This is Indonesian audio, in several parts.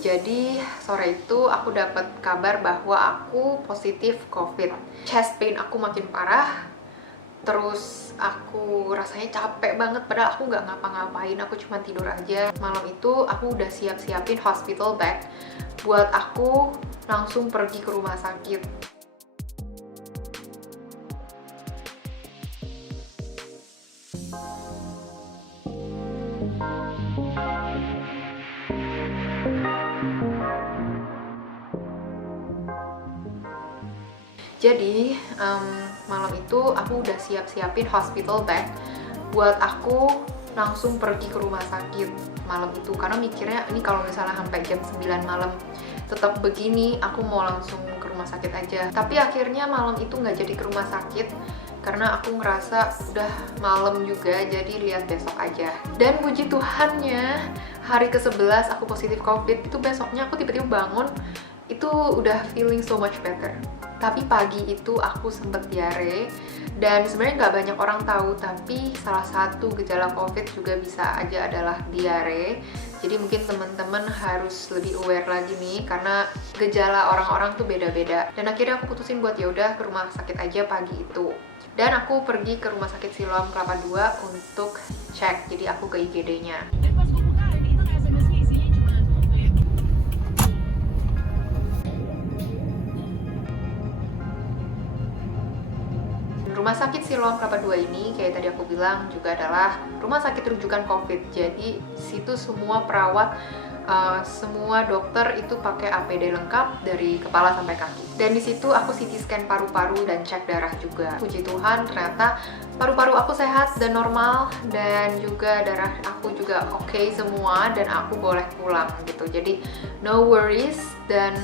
Jadi sore itu aku dapat kabar bahwa aku positif COVID. Chest pain aku makin parah, terus aku rasanya capek banget padahal aku nggak ngapa-ngapain, aku cuma tidur aja. Malam itu aku udah siap-siapin hospital bag buat aku langsung pergi ke rumah sakit. Jadi malam itu aku udah siap-siapin hospital bag buat aku langsung pergi ke rumah sakit malam itu, karena mikirnya ini kalau misalnya sampai jam 9 malam tetap begini, aku mau langsung ke rumah sakit aja. Tapi akhirnya malam itu nggak jadi ke rumah sakit karena aku ngerasa udah malam juga, jadi lihat besok aja. Dan puji Tuhannya hari ke-11 aku positif COVID, itu besoknya aku tiba-tiba bangun itu udah feeling so much better. Tapi pagi itu aku sempet diare, dan sebenarnya nggak banyak orang tahu, tapi salah satu gejala COVID juga bisa aja adalah diare. Jadi mungkin teman-teman harus lebih aware lagi nih, karena gejala orang-orang tuh beda-beda. Dan akhirnya aku putusin buat yaudah ke rumah sakit aja pagi itu. Dan aku pergi ke rumah sakit Siloam Kelapa II untuk cek, jadi aku ke IGD-nya. Rumah sakit Siloam Kelapa II ini, kayak tadi aku bilang, juga adalah rumah sakit rujukan COVID. Jadi situ semua perawat, semua dokter itu pakai APD lengkap dari kepala sampai kaki. Dan di situ aku CT scan paru-paru dan cek darah juga. Puji Tuhan, ternyata paru-paru aku sehat dan normal, dan juga darah aku juga oke semua, dan aku boleh pulang gitu. Jadi no worries, dan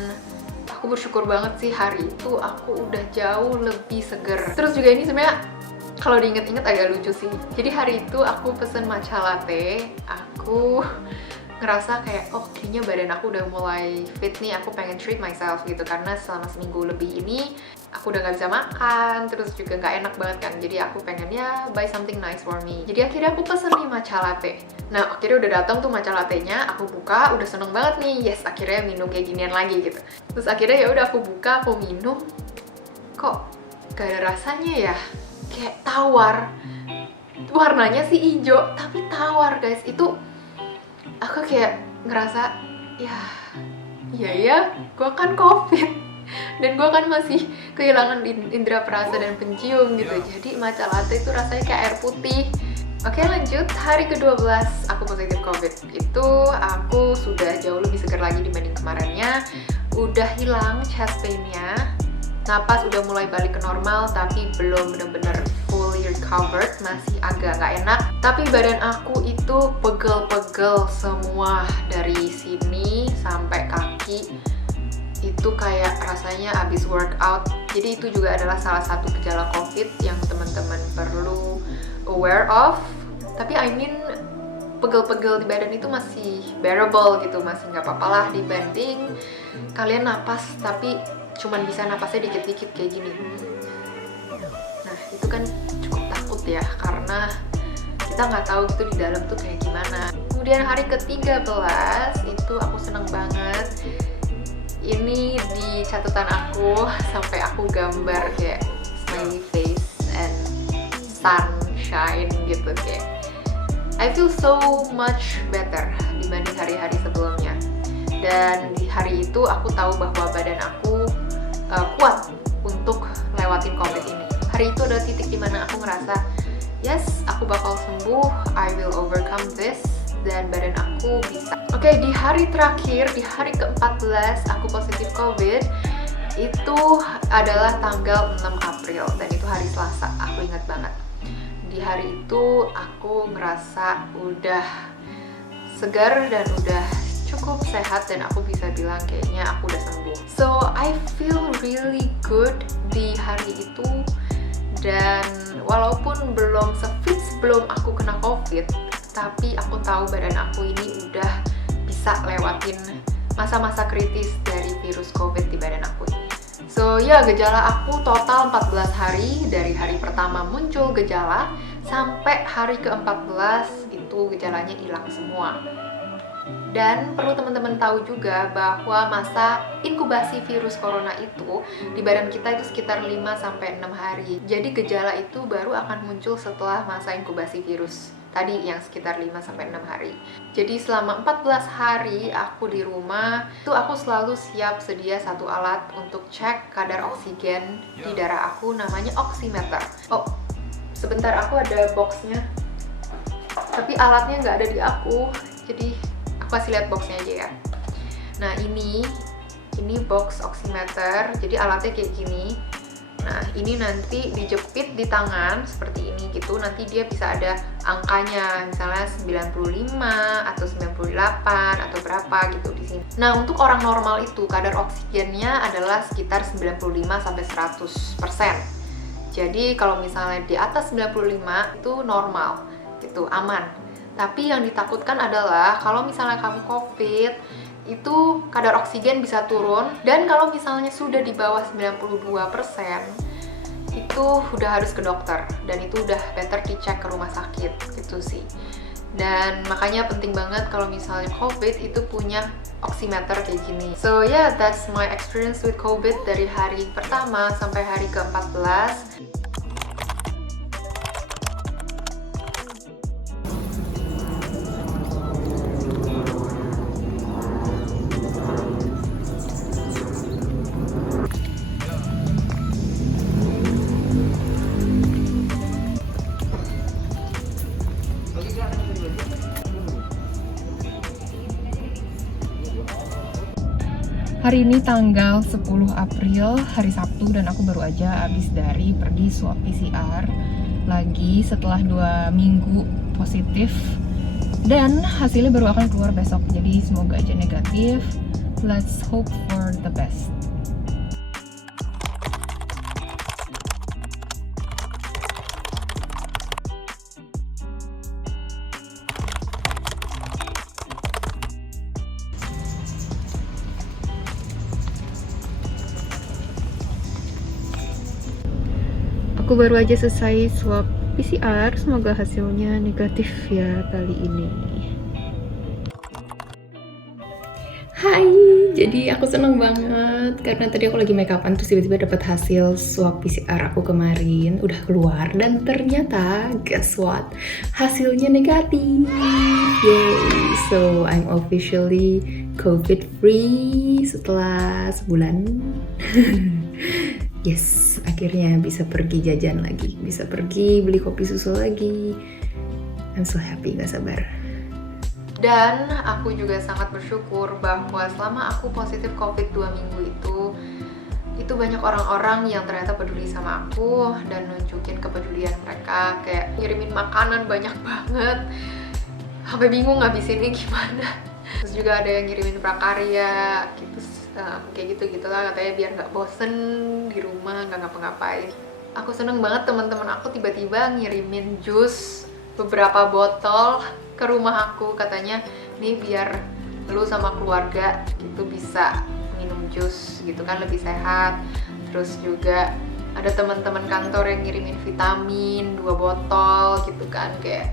aku bersyukur banget sih hari itu aku udah jauh lebih seger. Terus juga ini sebenarnya kalau diinget-inget agak lucu sih. Jadi hari itu aku pesen matcha latte, aku ngerasa kayak oh kayaknya badan aku udah mulai fit nih, aku pengen treat myself gitu, karena selama seminggu lebih ini aku udah nggak bisa makan, terus juga nggak enak banget kan, jadi aku pengen ya buy something nice for me. Jadi akhirnya aku pesen nih matcha latte. Nah akhirnya udah datang tuh matcha latte-nya, aku buka, udah seneng banget nih, yes akhirnya minum kayak ginian lagi gitu. Terus akhirnya ya udah aku buka, aku minum, kok gak ada rasanya ya, kayak tawar. Warnanya sih hijau tapi tawar guys. Itu aku kayak ngerasa ya gue kan COVID dan gue kan masih kehilangan indera perasa dan pencium gitu. Jadi matcha latte itu rasanya kayak air putih. Oke lanjut, hari ke-12 aku positif COVID. Itu aku sudah jauh lebih segar lagi dibanding kemarinnya. Udah hilang chest pain-nya, napas udah mulai balik ke normal, tapi belum bener-bener fully recovered, masih agak nggak enak. Tapi badan aku itu pegel-pegel semua dari sini sampai kaki. Itu kayak rasanya abis workout. Jadi itu juga adalah salah satu gejala COVID yang teman-teman perlu aware of. Tapi I mean pegel-pegel di badan itu masih bearable gitu, masih nggak apa-apa lah dibanding kalian napas tapi cuman bisa napasnya dikit-dikit kayak gini. Nah itu kan cukup takut ya, karena kita nggak tahu gitu di dalam tuh kayak gimana. Kemudian hari ke-13 itu aku seneng banget. Ini di catatan aku sampai aku gambar kayak smiley face and sunshine gitu, kayak I feel so much better dibanding hari-hari sebelumnya. Dan di hari itu aku tahu bahwa badan aku kuat untuk lewatin COVID ini. Hari itu adalah titik dimana aku ngerasa yes, aku bakal sembuh, I will overcome this, dan badan aku bisa. Oke, di hari terakhir, di hari ke-14 aku positif COVID, itu adalah tanggal 6 April, dan itu hari Selasa, aku ingat banget. Di hari itu aku ngerasa udah segar dan udah cukup sehat, dan aku bisa bilang kayaknya aku udah sembuh. So I feel really good di hari itu, dan walaupun belum se-fit sebelum aku kena COVID, tapi aku tahu badan aku ini udah bisa lewatin masa-masa kritis dari virus COVID di badan aku ini. So ya, gejala aku total 14 hari, dari hari pertama muncul gejala sampai hari ke-14 itu gejalanya hilang semua. Dan perlu teman-teman tahu juga bahwa masa inkubasi virus corona itu di badan kita itu sekitar 5-6 hari. Jadi gejala itu baru akan muncul setelah masa inkubasi virus tadi yang sekitar 5-6 hari. Jadi selama 14 hari aku di rumah, itu aku selalu siap sedia satu alat untuk cek kadar oksigen di darah aku, namanya oximeter. Oh, sebentar, aku ada boxnya. Tapi alatnya nggak ada di aku, jadi aku kasih lihat boxnya aja ya. Nah ini box oximeter, jadi alatnya kayak gini. Nah ini nanti dijepit di tangan seperti ini gitu, nanti dia bisa ada angkanya, misalnya 95 atau 98 atau berapa gitu di sini. Nah untuk orang normal itu kadar oksigennya adalah sekitar 95-100%. Jadi kalau misalnya di atas 95 itu normal gitu, aman. Tapi yang ditakutkan adalah kalau misalnya kamu COVID, itu kadar oksigen bisa turun. Dan kalau misalnya sudah di bawah 92%, itu udah harus ke dokter. Dan itu udah better dicek ke rumah sakit, gitu sih. Dan makanya penting banget kalau misalnya COVID itu punya oximeter kayak gini. So yeah, that's my experience with COVID dari hari pertama sampai hari ke-14. Hari ini tanggal 10 April, hari Sabtu, dan aku baru aja habis dari pergi swab PCR lagi setelah 2 minggu positif, dan hasilnya baru akan keluar besok, jadi semoga aja negatif. Let's hope for the best. Aku baru aja selesai swab PCR, semoga hasilnya negatif ya kali ini. Hai, jadi aku seneng banget karena tadi aku lagi make upan terus tiba-tiba dapat hasil swab PCR aku kemarin udah keluar, dan ternyata guess what? Hasilnya negatif. Yay, so I'm officially COVID free setelah sebulan. Yes, akhirnya bisa pergi jajan lagi, bisa pergi beli kopi susu lagi. I'm so happy, gak sabar. Dan aku juga sangat bersyukur bahwa selama aku positif COVID 2 minggu itu banyak orang-orang yang ternyata peduli sama aku dan nunjukin kepedulian mereka, kayak ngirimin makanan banyak banget, sampai bingung ngabisinnya gimana. Terus juga ada yang ngirimin prakarya gitu, kayak gitu-gitulah, katanya biar nggak bosen di rumah nggak ngapa-ngapain. Aku seneng banget teman-teman aku tiba-tiba ngirimin jus beberapa botol ke rumah aku, katanya nih biar lu sama keluarga gitu bisa minum jus gitu kan, lebih sehat. Terus juga ada teman-teman kantor yang ngirimin vitamin 2 botol gitu kan, kayak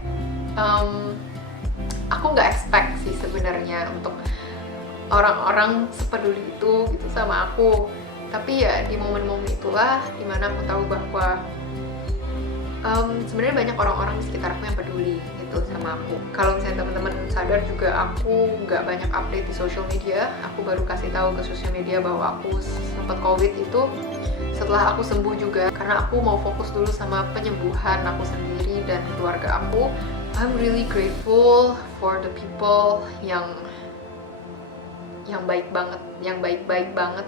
aku nggak expect sih sebenarnya untuk orang-orang sepeduli itu gitu sama aku. Tapi ya di momen-momen itulah dimana aku tahu bahwa sebenarnya banyak orang-orang di sekitar aku yang peduli gitu sama aku. Kalau misalnya teman-teman sadar juga, aku nggak banyak update di social media. Aku baru kasih tahu ke social media bahwa aku sempat COVID itu setelah aku sembuh juga, karena aku mau fokus dulu sama penyembuhan aku sendiri dan keluarga aku. I'm really grateful for the people yang baik banget, yang baik-baik banget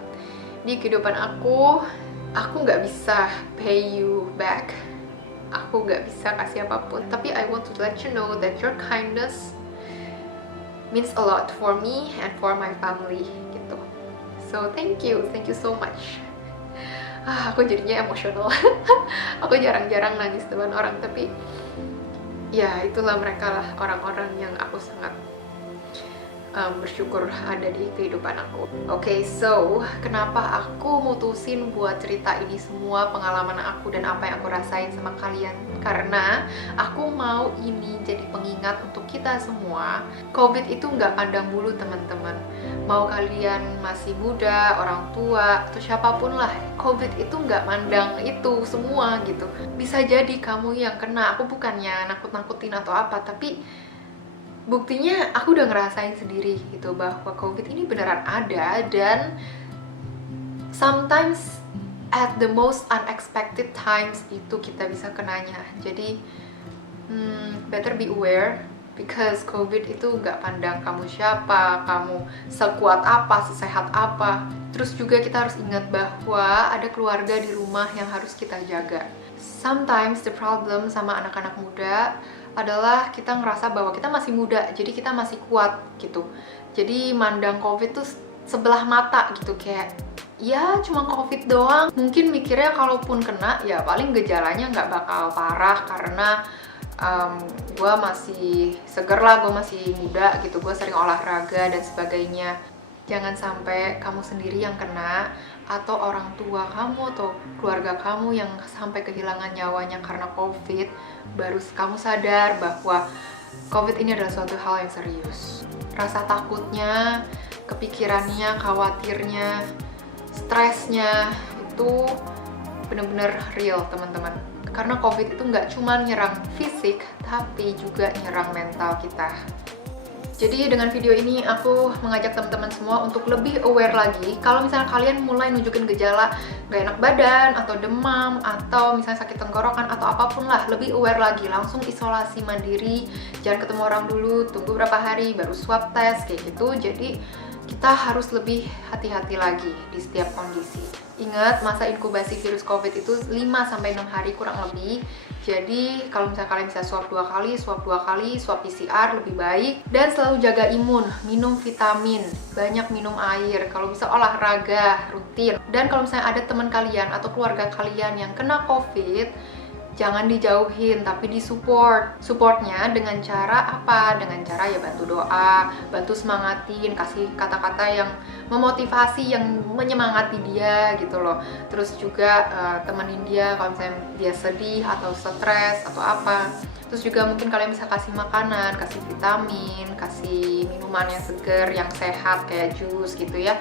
di kehidupan aku. Aku nggak bisa pay you back, aku nggak bisa kasih apapun, tapi I want to let you know that your kindness means a lot for me and for my family gitu. So thank you so much. Aku jadinya emosional. Aku jarang-jarang nangis depan orang, tapi ya itulah mereka lah orang-orang yang aku sangat bersyukur ada di kehidupan aku. Oke, so kenapa aku mutusin buat cerita ini semua pengalaman aku dan apa yang aku rasain sama kalian? Karena aku mau ini jadi pengingat untuk kita semua. COVID itu nggak pandang bulu teman-teman. Mau kalian masih muda, orang tua, atau siapapun lah, COVID itu nggak mandang itu semua gitu. Bisa jadi kamu yang kena. Aku bukannya nakut-nakutin atau apa, tapi buktinya aku udah ngerasain sendiri gitu bahwa COVID ini beneran ada, dan sometimes at the most unexpected times itu kita bisa kenanya. Jadi better be aware, because COVID itu nggak pandang kamu siapa, kamu sekuat apa, sesehat apa. Terus juga kita harus ingat bahwa ada keluarga di rumah yang harus kita jaga. Sometimes the problem sama anak-anak muda adalah kita ngerasa bahwa kita masih muda, jadi kita masih kuat gitu. Jadi mandang COVID tuh sebelah mata gitu, kayak ya cuma COVID doang. Mungkin mikirnya kalaupun kena ya paling gejalanya nggak bakal parah karena gue masih seger lah, gue masih muda gitu, gue sering olahraga dan sebagainya. Jangan sampai kamu sendiri yang kena, atau orang tua kamu atau keluarga kamu yang sampai kehilangan nyawanya karena COVID, baru kamu sadar bahwa COVID ini adalah suatu hal yang serius. Rasa takutnya, kepikirannya, khawatirnya, stresnya itu bener-bener real teman-teman. Karena COVID itu nggak cuma nyerang fisik, tapi juga nyerang mental kita. Jadi dengan video ini aku mengajak teman-teman semua untuk lebih aware lagi. Kalau misalnya kalian mulai nunjukin gejala gak enak badan, atau demam, atau misalnya sakit tenggorokan, atau apapun lah, lebih aware lagi. Langsung isolasi mandiri, jangan ketemu orang dulu, tunggu berapa hari baru swab test, kayak gitu. Jadi kita harus lebih hati-hati lagi di setiap kondisi. Ingat, masa inkubasi virus COVID itu 5-6 hari kurang lebih. Jadi kalau misalnya kalian bisa swab 2 kali, swab PCR lebih baik. Dan selalu jaga imun, minum vitamin, banyak minum air, kalau bisa olahraga rutin. Dan kalau misalnya ada teman kalian atau keluarga kalian yang kena COVID, jangan dijauhin, tapi disupport. Supportnya dengan cara apa? Dengan cara ya bantu doa, bantu semangatin, kasih kata-kata yang memotivasi, yang menyemangati dia gitu loh. Terus juga temenin dia kalau misalnya dia sedih atau stres atau apa. Terus juga mungkin kalian bisa kasih makanan, kasih vitamin, kasih minuman yang seger, yang sehat kayak jus gitu ya.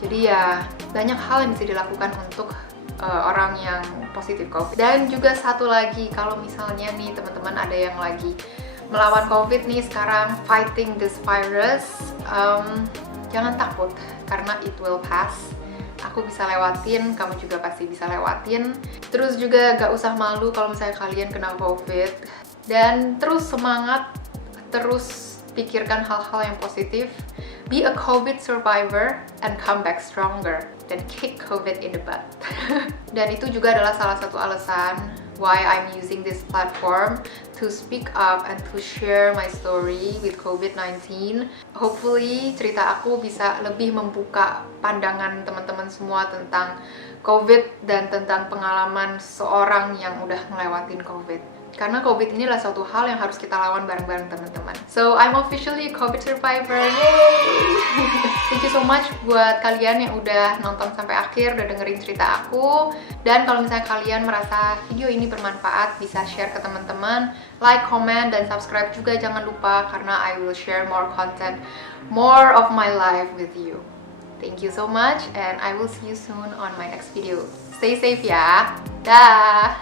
Jadi ya banyak hal yang bisa dilakukan untuk orang yang positif COVID. Dan juga satu lagi, kalau misalnya nih teman-teman ada yang lagi melawan COVID nih sekarang, fighting this virus, jangan takut karena it will pass. Aku bisa lewatin, kamu juga pasti bisa lewatin. Terus juga gak usah malu kalau misalnya kalian kena COVID, dan terus semangat, terus pikirkan hal-hal yang positif. Be a COVID survivor and come back stronger dan kick COVID in the butt. Dan itu juga adalah salah satu alasan why I'm using this platform to speak up and to share my story with COVID-19. Hopefully cerita aku bisa lebih membuka pandangan teman-teman semua tentang COVID dan tentang pengalaman seorang yang udah ngelewatin COVID. Karena COVID ini adalah suatu hal yang harus kita lawan bareng-bareng teman-teman. So, I'm officially a COVID survivor. Yay! Thank you so much buat kalian yang udah nonton sampai akhir, udah dengerin cerita aku. Dan kalau misalnya kalian merasa video ini bermanfaat, bisa share ke teman-teman, like, comment, dan subscribe juga jangan lupa, karena I will share more content, more of my life with you. Thank you so much, and I will see you soon on my next video. Stay safe ya. Dah!